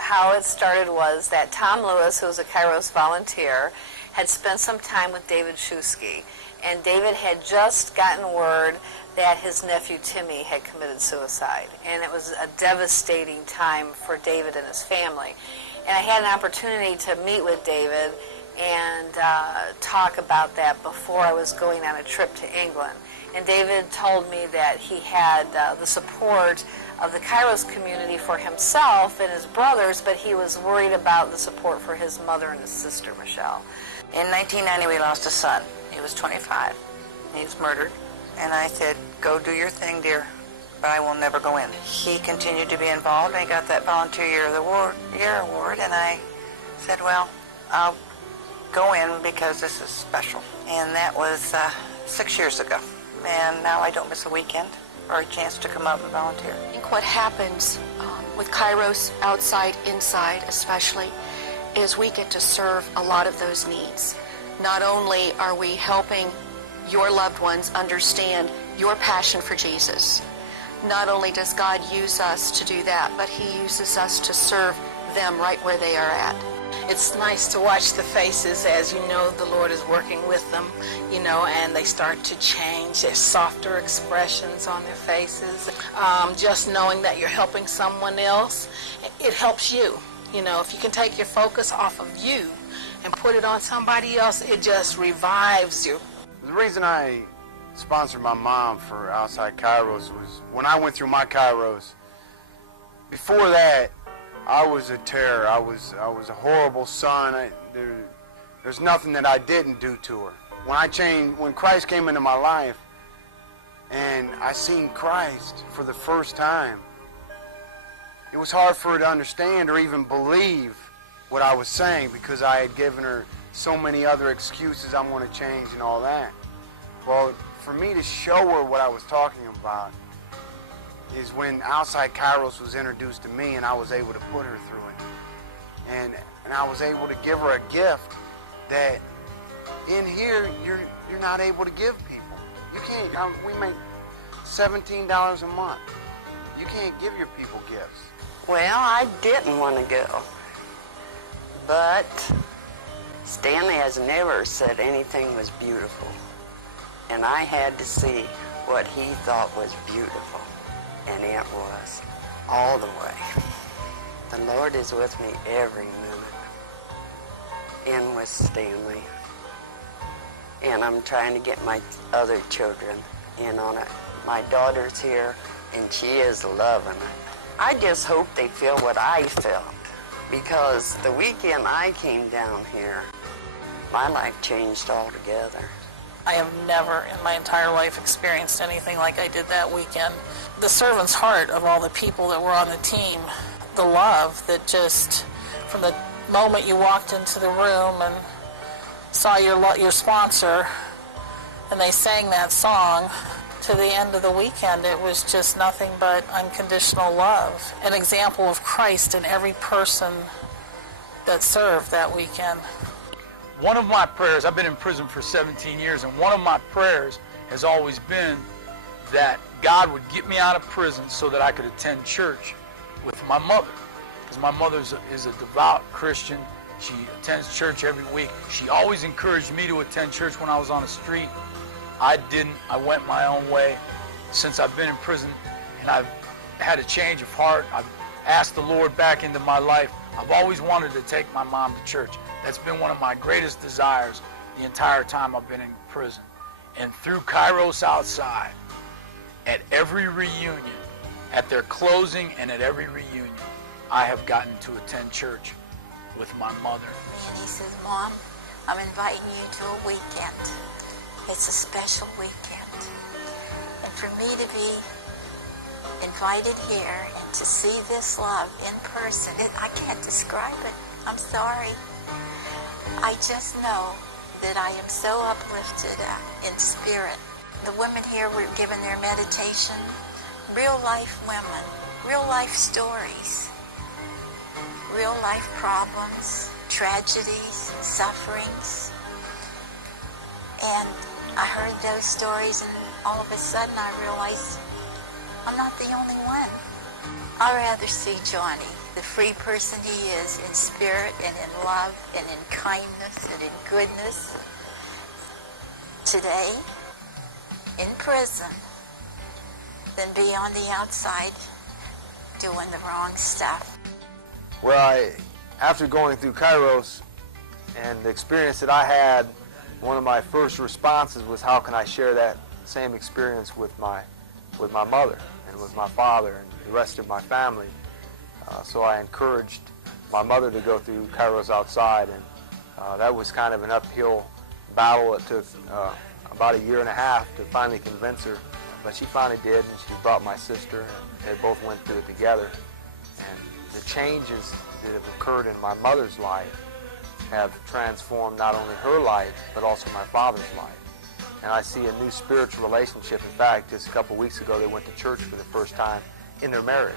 How it started was that Tom Lewis, who was a Kairos volunteer, had spent some time with David Shusky, and David had just gotten word that his nephew Timmy had committed suicide, and it was a devastating time for David and his family. And I had an opportunity to meet with David and talk about that before I was going on a trip to England. And David told me that he had the support of the Kairos community for himself and his brothers, but he was worried about the support for his mother and his sister, Michelle. In 1990, we lost a son. He was 25. He was murdered. And I said, go do your thing, dear, but I will never go in. He continued to be involved. I got that Volunteer Year of the Year award, and I said, well, I'll go in because this is special. And that was 6 years ago. And now I don't miss a weekend or a chance to come out and volunteer. I think what happens with Kairos Outside, Inside especially, is we get to serve a lot of those needs. Not only are we helping your loved ones understand your passion for Jesus, not only does God use us to do that, but He uses us to serve them right where they are at. It's nice to watch the faces as you know the Lord is working with them, you know, and they start to change. There's softer expressions on their faces. Just knowing that you're helping someone else, it helps you. You know, if you can take your focus off of you and put it on somebody else, it just revives you. The reason I sponsored my mom for Outside Kairos was when I went through my Kairos. Before that, I was a terror. I was a horrible son. There's nothing that I didn't do to her. When Christ came into my life, and I seen Christ for the first time, it was hard for her to understand or even believe what I was saying because I had given her so many other excuses. I want to change and all that. Well, for me to show her what I was talking about is when Outside Kairos was introduced to me, and I was able to put her through it. And I was able to give her a gift that in here you're not able to give people. You can't. We make $17 a month. You can't give your people gifts. Well, I didn't want to go, but Stanley has never said anything was beautiful, and I had to see what he thought was beautiful. And it was all the way. The Lord is with me every minute. And with Stanley. And I'm trying to get my other children in on it. My daughter's here, and she is loving it. I just hope they feel what I felt. Because the weekend I came down here, my life changed altogether. I have never in my entire life experienced anything like I did that weekend. The servant's heart of all the people that were on the team, the love that just, from the moment you walked into the room and saw your sponsor and they sang that song, to the end of the weekend, it was just nothing but unconditional love. An example of Christ in every person that served that weekend. One of my prayers, I've been in prison for 17 years, and one of my prayers has always been that God would get me out of prison so that I could attend church with my mother. Because my mother is a devout Christian. She attends church every week. She always encouraged me to attend church when I was on the street. I didn't. I went my own way. Since I've been in prison and I've had a change of heart, I've asked the Lord back into my life. I've always wanted to take my mom to church. That's been one of my greatest desires the entire time I've been in prison. And through Kairos Outside, at every reunion, at their closing and at every reunion, I have gotten to attend church with my mother. And he says, Mom, I'm inviting you to a weekend. It's a special weekend. And for me to be invited here and to see this love in person, I can't describe it. I'm sorry. I just know that I am so uplifted in spirit. The women here were given their meditation, real life women, real life stories, real life problems, tragedies, sufferings. And I heard those stories, and all of a sudden I realized I'm not the only one. I'd rather see Johnny, the free person he is, in spirit and in love and in kindness and in goodness, today in prison, than be on the outside doing the wrong stuff. Well, after going through Kairos and the experience that I had, one of my first responses was, how can I share that same experience with my mother and with my father and the rest of my family? So I encouraged my mother to go through Kairos Outside, and that was kind of an uphill battle. It took about a year and a half to finally convince her, but she finally did, and she brought my sister, and they both went through it together. And the changes that have occurred in my mother's life have transformed not only her life, but also my father's life. And I see a new spiritual relationship. In fact, just a couple weeks ago, they went to church for the first time in their marriage.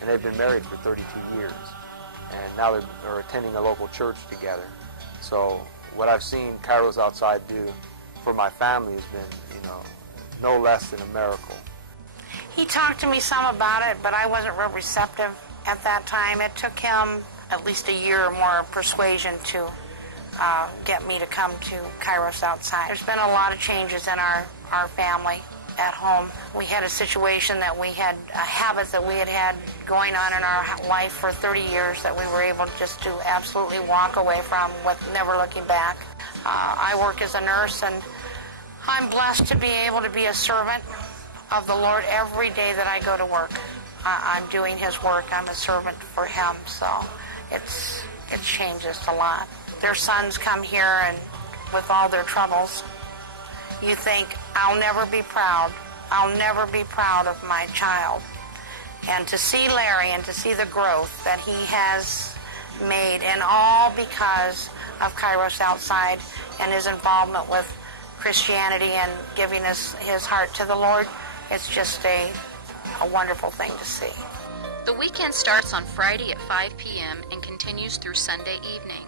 And they've been married for 32 years. And now they're attending a local church together. So what I've seen Kairos Outside do for my family has been, no less than a miracle. He talked to me some about it, but I wasn't real receptive at that time. It took him at least a year or more of persuasion to get me to come to Kairos Outside. There's been a lot of changes in our family at home. We had a situation that we had a habit that we had going on in our life for 30 years that we were able just to absolutely walk away from with never looking back. I work as a nurse, and I'm blessed to be able to be a servant of the Lord every day that I go to work. I'm doing His work. I'm a servant for Him, so it's changed us a lot. Their sons come here, and with all their troubles, you think, I'll never be proud. I'll never be proud of my child. And to see Larry and to see the growth that he has made, and all because of Kairos Outside and his involvement with Christianity and giving his heart to the Lord, it's just a wonderful thing to see. The weekend starts on Friday at 5 p.m. and continues through Sunday evening.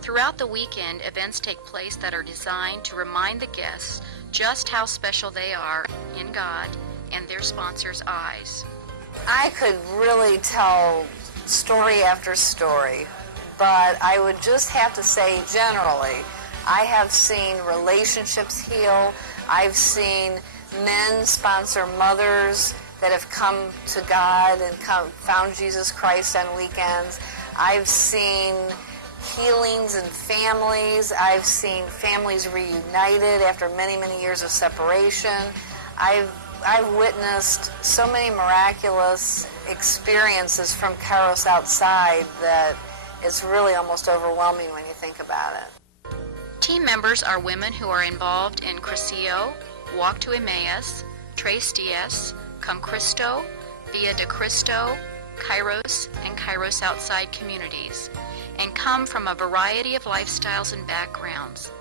Throughout the weekend, events take place that are designed to remind the guests just how special they are in God and their sponsors' eyes. I could really tell story after story, but I would just have to say generally, I have seen relationships heal. I've seen men sponsor mothers that have come to God and found Jesus Christ on weekends. I've seen healings in families. I've seen families reunited after many, many years of separation. I've witnessed so many miraculous experiences from Kairos Outside that it's really almost overwhelming when you think about it. Team members are women who are involved in Crescio, Walk to Emmaus, Tres Dias, Come Cristo, Via de Cristo, Kairos, and Kairos Outside communities, and come from a variety of lifestyles and backgrounds.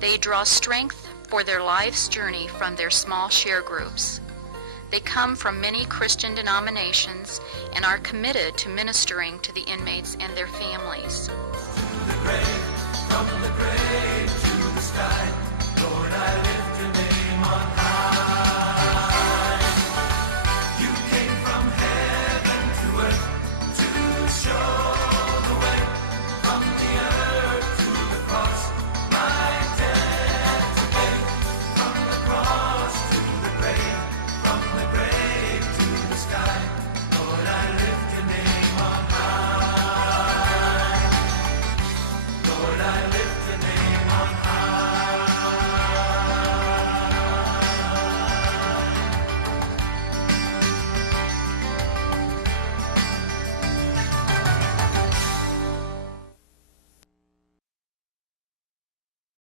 They draw strength for their life's journey from their small share groups. They come from many Christian denominations and are committed to ministering to the inmates and their families.